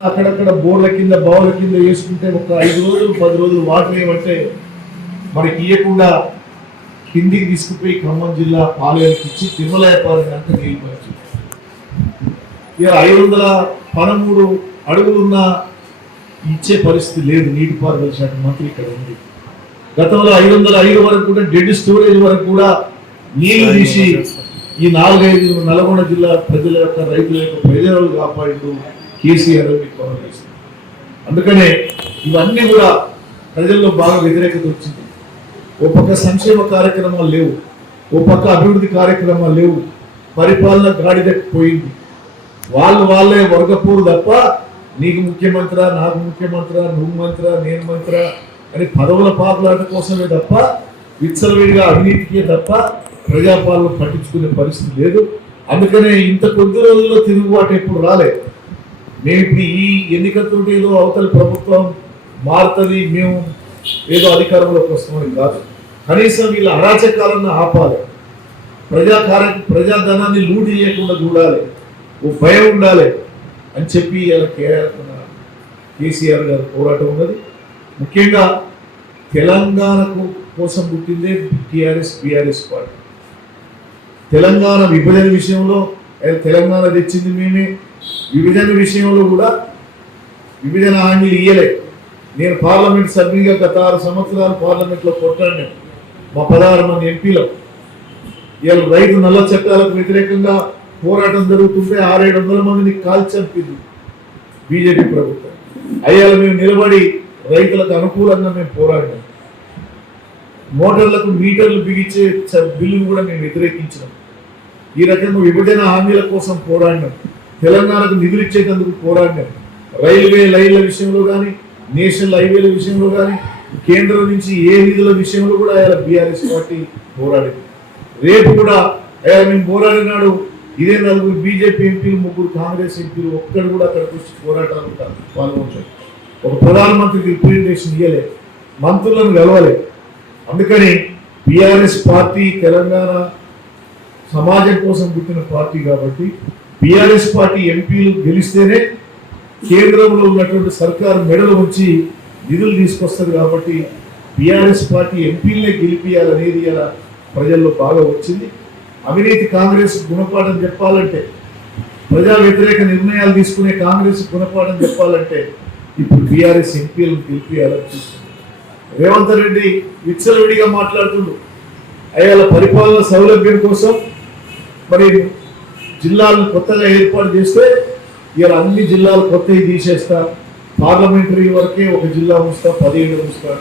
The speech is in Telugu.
అక్కడక్కడ బోర్ల కింద బావుల కింద వేసుకుంటే ఒక ఐదు రోజులు పది రోజులు వాటర్ ఏమంటే మనకి ఇవ్వకుండా కిందికి తీసుకుపోయి ఖమ్మం జిల్లా పాలయానికి ఇచ్చి తిరుమల వ్యాపారం అంటే నీళ్ళు ఇక ఐదు వందల పదమూడు అడుగులున్న ఇచ్చే పరిస్థితి లేదు. నీటిపారుదల శాఖ మంత్రి ఇక్కడ ఉంది. గతంలో ఐదు వందల ఐదు వరకు కూడా డెడ్ స్టోరేజ్ వరకు కూడా నీళ్ళు తీసి ఈ నాలుగైదు నల్గొండ జిల్లా ప్రజల యొక్క రైతుల యొక్క ప్రజలు కాపాడు కేసీఆర్ అని అందుకనే ఇవన్నీ కూడా ప్రజల్లో బాగా వ్యతిరేకత వచ్చింది. ఓ పక్క సంక్షేమ కార్యక్రమాలు లేవు ఓ పక్క అభివృద్ధి కార్యక్రమాలు లేవు పరిపాలన గాడిదకి పోయింది వాళ్ళు వాళ్ళే వర్గపూరు తప్ప నీకు ముఖ్యమంత్రి నాకు ముఖ్యమంత్రి నువ్వు మంత్ర నేను మంత్ర అని పదవుల పాపలాట కోసమే తప్ప విచ్చలవిడిగా అవినీతికే తప్ప ప్రజాపాలన పట్టించుకునే పరిస్థితి లేదు. అందుకనే ఇంత కొద్ది రోజుల్లో తిరుగుబాటు ఎప్పుడు రాలేదు మేము ఇప్పుడు ఈ ఎన్నికలతో ఏదో అవతల ప్రభుత్వం మారుతుంది మేము ఏదో అధికారంలోకి వస్తామని కాదు. కనీసం వీళ్ళ అరాచకాలను ఆపాలి. ప్రజా కార్య ప్రజాధనాన్ని లూటి చేయకుండా చూడాలి. ఓ భయం ఉండాలి అని చెప్పి కేసీఆర్ గారు పోరాటం ఉన్నది. ముఖ్యంగా తెలంగాణకు కోసం పుట్టిందే టీఆర్ఎస్ బీఆర్ఎస్ పార్టీ. తెలంగాణ విభజన విషయంలో తెలంగాణ తెచ్చింది మేమే విభజన విషయంలో కూడా విభజన హామీలు ఇయ్యలే. నేను పార్లమెంట్ సభ్యునిగా గత ఆరు సంవత్సరాలు పార్లమెంట్లో కొట్టాను. మా పదహారు మంది ఎంపీలు. ఇవాళ రైతు నల్ల చట్టాలకు వ్యతిరేకంగా పోరాటం జరుగుతుంటే ఆరేడు వందల మందిని కాల్చంపింది బీజేపీ ప్రభుత్వం. అయ్యాల మేము నిలబడి రైతులకు అనుకూలంగా మేము పోరాడినాం. మోటార్లకు మీటర్లు బిగించే బిల్లును కూడా మేము వ్యతిరేకించినాం. ఈ రకంగా విభజన హామీల కోసం పోరాడినాం. తెలంగాణకు నిధులు ఇచ్చేటందుకు పోరాడినాం రైల్వే లైన్ల విషయంలో కానీ నేషనల్ హైవేల విషయంలో కానీ కేంద్రం నుంచి ఏ నిధుల విషయంలో కూడా ఆయన బీఆర్ఎస్ పార్టీ పోరాడింది. రేపు కూడా అయ్యా మేము పోరాడినాడు ఇదే నలుగురు బీజేపీ ఎంపీలు ముగ్గురు కాంగ్రెస్ ఎంపీలు ఒక్కడు కూడా అక్కడికి వచ్చి పోరాటాలు పాల్గొంటారు ఒక ప్రధానమంత్రికి రిప్రజెంటేషన్ ఇవ్వలేదు మంత్రులను కలవలే. అందుకని బీఆర్ఎస్ పార్టీ తెలంగాణ సమాజం కోసం పుట్టిన పార్టీ కాబట్టి బీఆర్ఎస్ పార్టీ ఎంపీలు గెలిస్తేనే కేంద్రంలో ఉన్నటువంటి సర్కారు మెడలు వచ్చి నిధులు తీసుకొస్తుంది కాబట్టి బీఆర్ఎస్ పార్టీ ఎంపీలనే గెలిపియాలనేది ఇలా ప్రజల్లో బాగా వచ్చింది. అవినీతి కాంగ్రెస్ గుణపాఠం చెప్పాలంటే ప్రజా వ్యతిరేక నిర్ణయాలు తీసుకునే కాంగ్రెస్ గుణపాఠం చెప్పాలంటే ఇప్పుడు బీఆర్ఎస్ ఎంపీలను గెలిపియాలని రేవంత్ రెడ్డి విచ్చలవిడిగా మాట్లాడుతుండు. అయ్యాల పరిపాలన సౌలభ్యం కోసం మరి జిల్లాలను కొత్తగా ఏర్పాటు చేస్తే ఇవాళ అన్ని జిల్లాలు కొత్తవి తీసేస్తా పార్లమెంటరీ వరకే ఒక జిల్లా ఉంచుతా పదిహేడు ఉంచుతా.